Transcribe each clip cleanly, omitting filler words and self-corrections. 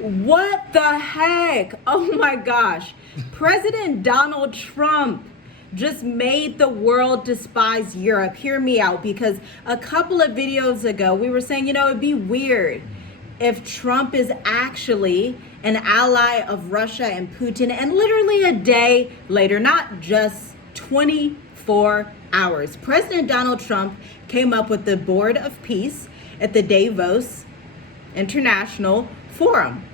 What the heck? Oh my gosh. President Donald Trump just made the world despise Europe. Hear me out, because a couple of videos ago we were saying, it'd be weird if Trump is actually an ally of Russia and Putin, and literally a day later, not just 24 hours, President Donald Trump came up with the Board of Peace at the Davos International Forum.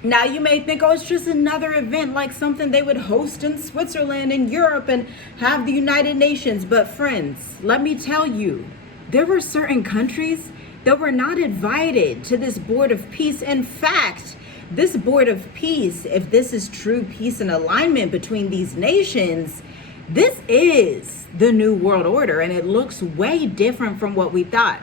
Now you may think, oh, it's just another event, like something they would host in Switzerland and Europe and have the United Nations. But friends, let me tell you, there were certain countries that were not invited to this Board of Peace. In fact, this Board of Peace, if this is true peace and alignment between these nations, this is the New World Order, and it looks way different from what we thought.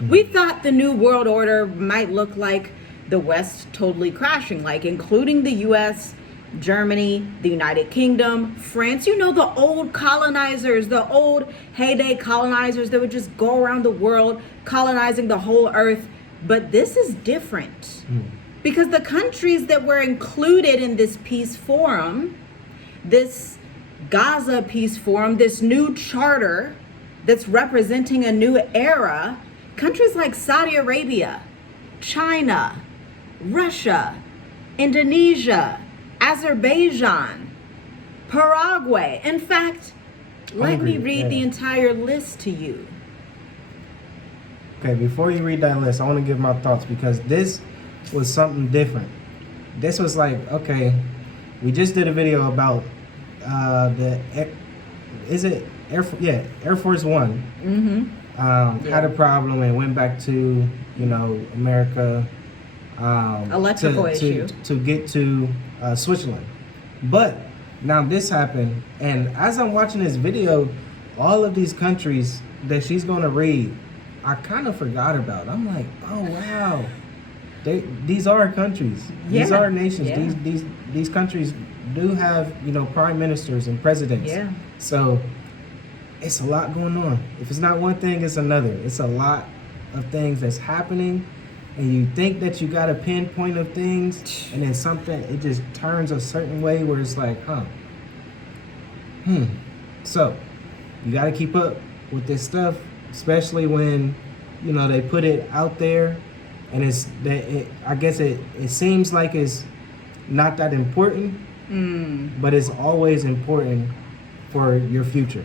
We thought the New World Order might look like the West totally crashing, like including the US, Germany, the United Kingdom, France, the old colonizers, the old heyday colonizers that would just go around the world colonizing the whole earth. But this is different because the countries that were included in this peace forum, this Gaza peace forum, this new charter that's representing a new era, countries like Saudi Arabia, China, Russia, Indonesia, Azerbaijan, Paraguay. In fact, let me read the entire list to you. Okay, before you read that list, I want to give my thoughts, because this was something different. This was like, okay, we just did a video about Air Force One. Had a problem and went back to America. Electrical issue to get to Switzerland. But now this happened, and as I'm watching this video, all of these countries that she's going to read, I kind of forgot about. I'm like, oh wow, these are countries. These are nations. Yeah. These countries do have prime ministers and presidents. Yeah. So it's a lot going on. If it's not one thing, it's another. It's a lot of things that's happening, and you think that you got a pinpoint of things, and then something, it just turns a certain way where it's like, So you got to keep up with this stuff, especially when they put it out there, and I guess it seems like it's not that important, but it's always important for your future.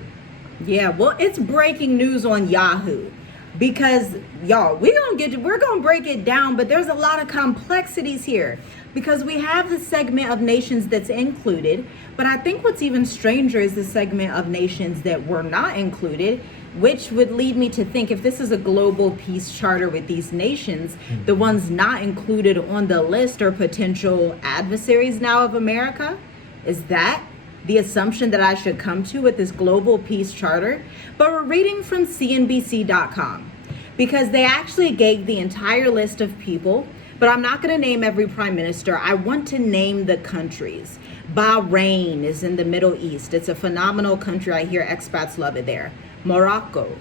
Yeah, well, it's breaking news on Yahoo, because y'all, we're gonna break it down, but there's a lot of complexities here, because we have the segment of nations that's included, but I think what's even stranger is the segment of nations that were not included, which would lead me to think, if this is a global peace charter with these nations, the ones not included on the list are potential adversaries now of America. Is that the assumption that I should come to with this global peace charter? But we're reading from CNBC.com, because they actually gave the entire list of people, but I'm not going to name every prime minister. I want to name the countries. Bahrain is in the Middle East. It's a phenomenal country. I hear expats love it there. Morocco.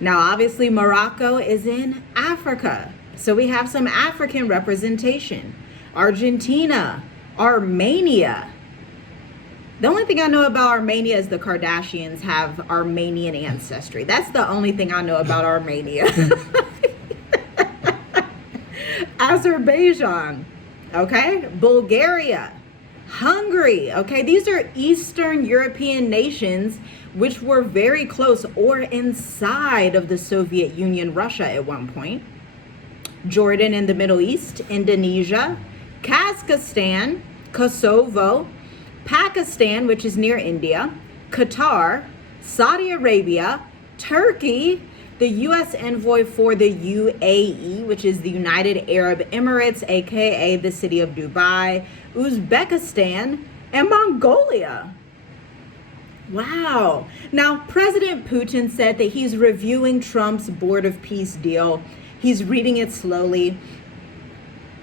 Now, obviously, Morocco is in Africa, so we have some African representation. Argentina, Armenia. The only thing I know about Armenia is the Kardashians have Armenian ancestry. That's the only thing I know about Armenia. Azerbaijan, okay? Bulgaria, Hungary, okay? These are Eastern European nations which were very close or inside of the Soviet Union, Russia at one point. Jordan in the Middle East, Indonesia, Kazakhstan, Kosovo, Pakistan, which is near India, Qatar, Saudi Arabia, Turkey, the U.S. envoy for the UAE, which is the United Arab Emirates, aka the city of Dubai, Uzbekistan, and Mongolia. Wow. Now, President Putin said that he's reviewing Trump's Board of Peace deal. He's reading it slowly.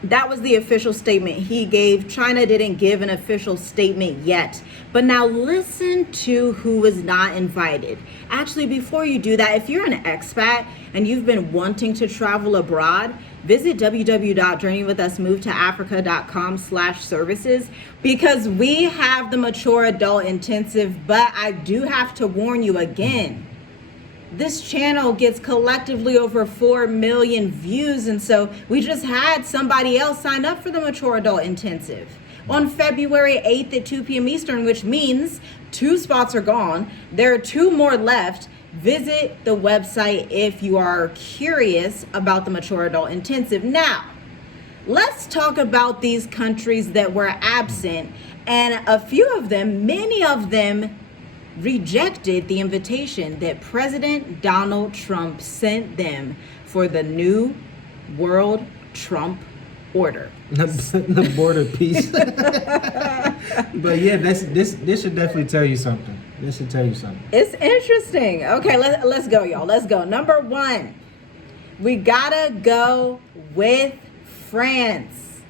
That was the official statement he gave. China didn't give an official statement yet. But now listen to who was not invited. Actually, before you do that, if you're an expat and you've been wanting to travel abroad, visit www.journeywithusmovetoafrica.com/services because we have the mature adult intensive, but I do have to warn you again. This channel gets collectively over 4 million views, and so we just had somebody else sign up for the mature adult intensive on February 8th at 2 p.m. Eastern, which means 2 spots are gone. There are 2 more left. Visit the website if you are curious about the mature adult intensive. Now, let's talk about these countries that were absent, and a few of them, many of them, rejected the invitation that President Donald Trump sent them for the New World Trump Order. The border peace. But yeah, this should definitely tell you something. This should tell you something. It's interesting. Okay, let's go, y'all. Let's go. Number 1, we gotta go with France.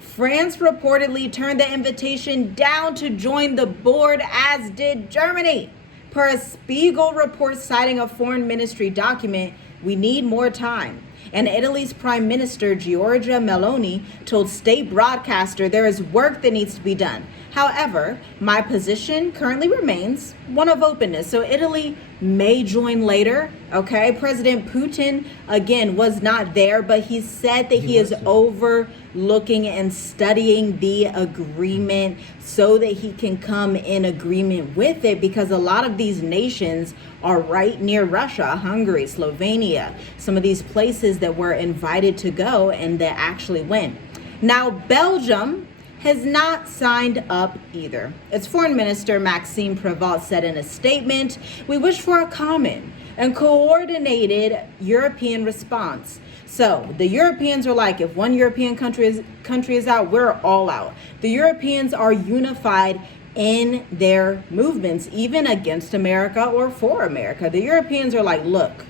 France reportedly turned the invitation down to join the board, as did Germany. Per a Spiegel report citing a foreign ministry document, we need more time. And Italy's Prime Minister Giorgia Meloni told state broadcaster there is work that needs to be done. However, my position currently remains one of openness. So Italy may join later, okay? President Putin, again, was not there, but he said that he is overlooking and studying the agreement so that he can come in agreement with it, because a lot of these nations are right near Russia, Hungary, Slovenia, some of these places that were invited to go and that actually went. Now, Belgium has not signed up either. Its foreign minister, Maxime Prévost, said in a statement, "We wish for a common and coordinated European response." So the Europeans are like, if one European country is out, we're all out. The Europeans are unified in their movements, even against America or for America. The Europeans are like, look,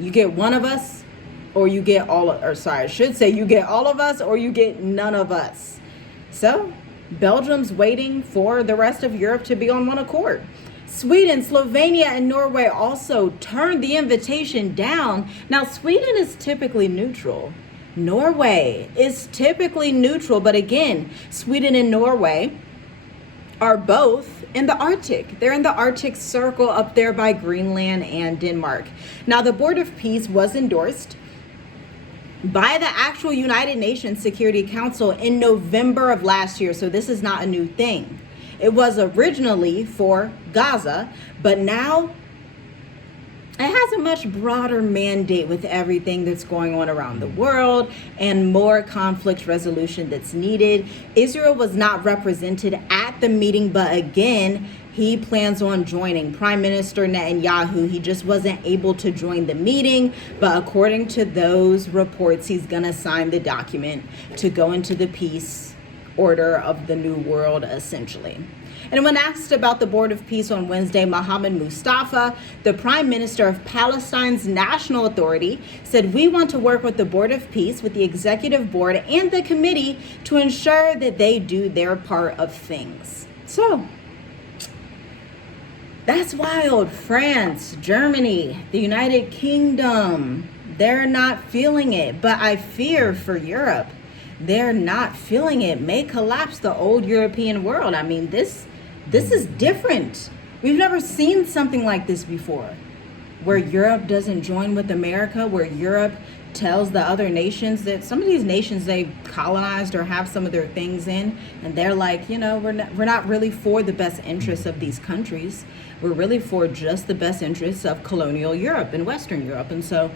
you get one of us or you get all of, or sorry, I should say you get all of us or you get none of us. So Belgium's waiting for the rest of Europe to be on one accord. Sweden, Slovenia, and Norway also turned the invitation down. Now, Sweden is typically neutral. Norway is typically neutral, but again, Sweden and Norway are both in the Arctic. They're in the Arctic Circle up there by Greenland and Denmark. Now, the Board of Peace was endorsed by the actual United Nations Security Council in November of last year, so this is not a new thing. It was originally for Gaza, but now it has a much broader mandate with everything that's going on around the world and more conflict resolution that's needed. Israel was not represented at the meeting, but again, he plans on joining. Prime Minister Netanyahu, he just wasn't able to join the meeting, but according to those reports, he's gonna sign the document to go into the peace order of the new world, essentially. And when asked about the Board of Peace on Wednesday, Mohammed Mustafa, the Prime Minister of Palestine's National Authority, said, "We want to work with the Board of Peace, with the Executive Board and the committee to ensure that they do their part of things." So that's wild. France, Germany, the United Kingdom, they're not feeling it. But I fear for Europe, they're not feeling it. May collapse the old European world. I mean, this is different. We've never seen something like this before, where Europe doesn't join with America, where Europe tells the other nations that some of these nations they colonized or have some of their things in, and they're like, you know, we're not really for the best interests of these countries. We're really for just the best interests of colonial Europe and Western Europe. And so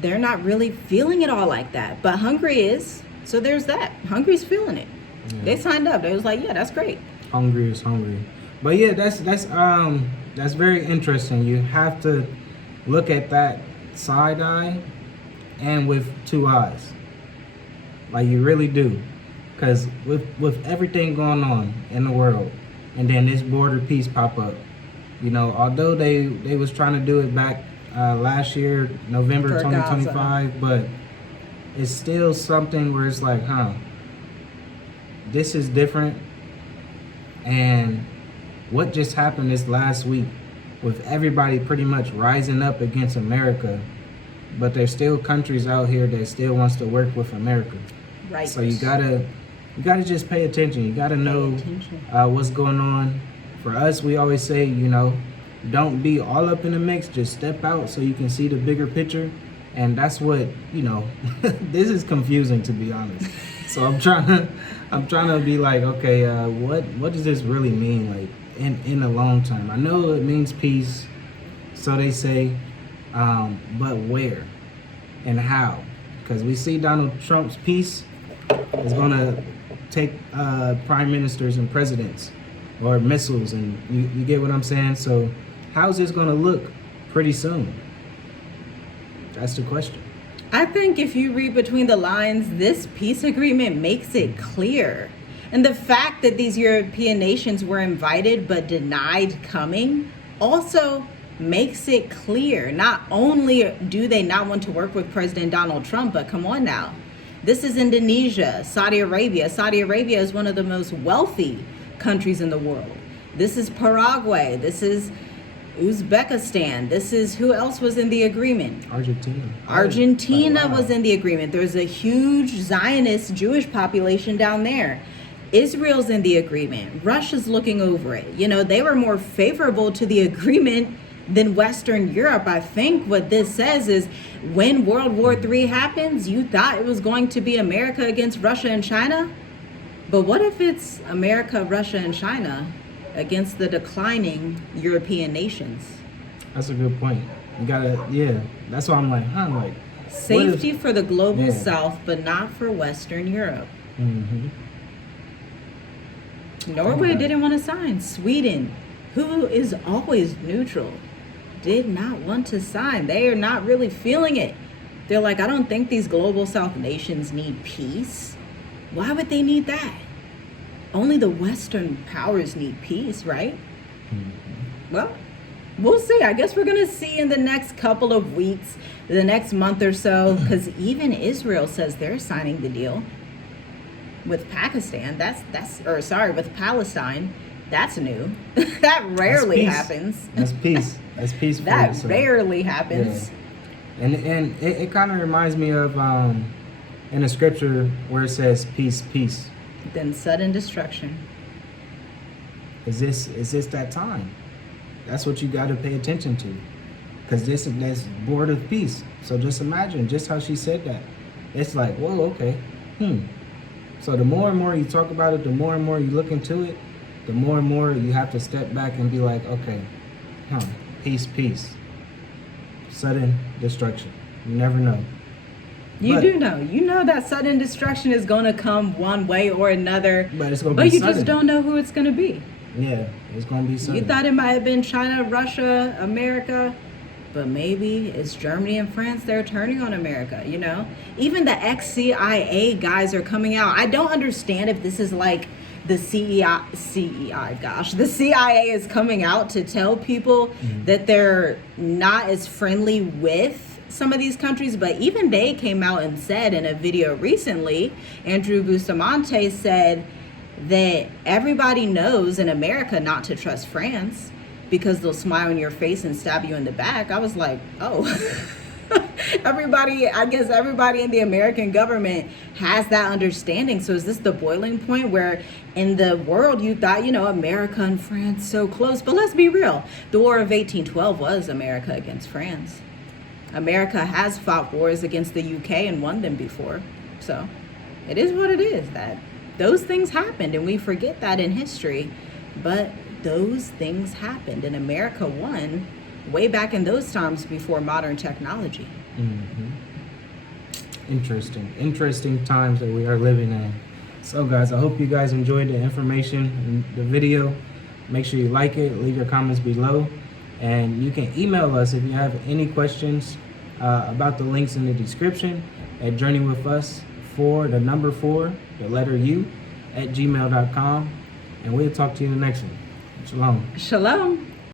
they're not really feeling it all like that. But Hungary is. So there's that. Hungary's feeling it. Yeah. They signed up. They was like, yeah, that's great. Hungary is hungry. But yeah, that's very interesting. You have to look at that side eye and with two eyes. Like you really do. Because with everything going on in the world, and then this border peace pop up, you know, although they was trying to do it back last year, November 2025, but it's still something where it's like, this is different. And what just happened this last week with everybody pretty much rising up against America, but there's still countries out here that still wants to work with America. Right. So you gotta just pay attention. You gotta know what's going on. For us, we always say, don't be all up in the mix. Just step out so you can see the bigger picture. And that's what, this is confusing, to be honest. So I'm trying to be like, okay, what does this really mean, like in the long term? I know it means peace, so they say, but where and how? Because we see Donald Trump's peace is gonna take prime ministers and presidents or missiles, and you get what I'm saying. So how's this gonna look pretty soon? That's the question. I think if you read between the lines, this peace agreement makes it clear. And the fact that these European nations were invited but denied coming also makes it clear. Not only do they not want to work with President Donald Trump, but come on now. This is Indonesia, Saudi Arabia. Saudi Arabia is one of the most wealthy countries in the world. This is Paraguay. This is Uzbekistan. This is, who else was in the agreement? Argentina was in the agreement. There's a huge Zionist Jewish population down there. Israel's in the agreement. Russia's looking over it. They were more favorable to the agreement than Western Europe. I think what this says is when World War III happens, you thought it was going to be America against Russia and China. But what if it's America, Russia, and China against the declining European nations? That's a good point. You gotta, that's why I'm like, safety for the global South, but not for Western Europe. Mm-hmm. Norway didn't want to sign. Sweden, who is always neutral, did not want to sign. They are not really feeling it. They're like, I don't think these global South nations need peace. Why would they need that? Only the Western powers need peace, right? Mm-hmm. Well, we'll see. I guess we're going to see in the next couple of weeks, the next month or so, because even Israel says they're signing the deal with Pakistan. With Palestine. That's new. That rarely happens. That's peace. That's peaceful. That rarely happens. Yeah. And it kind of reminds me of in the scripture where it says peace, peace. Then sudden destruction. Is this that time? That's what you got to pay attention to, because this board of peace. So just imagine just how she said that. It's like, whoa, okay, So the more and more you talk about it, the more and more you look into it, the more and more you have to step back and be like, okay, peace, peace. Sudden destruction. You never know. You do know. You know that sudden destruction is going to come one way or another. But it's going to be sudden. But you just don't know who it's going to be. Yeah, it's going to be sudden. You thought it might have been China, Russia, America, but maybe it's Germany and France. They're turning on America, Even the ex-CIA guys are coming out. I don't understand if this is like the the CIA is coming out to tell people that they're not as friendly with some of these countries, but even they came out and said in a video recently, Andrew Bustamante said that everybody knows in America not to trust France because they'll smile in your face and stab you in the back. I was like, oh. I guess everybody in the American government has that understanding. So is this the boiling point where in the world you thought, America and France so close? But let's be real. The War of 1812 was America against France. America has fought wars against the UK and won them before. So it is what it is. That those things happened, and we forget that in history. But those things happened, and America won way back in those times before modern technology. Mm-hmm. Interesting times that we are living in. So guys, I hope you guys enjoyed the information in the video. Make sure you like it, leave your comments below, and you can email us if you have any questions about the links in the description at journeywithus4 at gmail.com, and we'll talk to you in the next one. Shalom.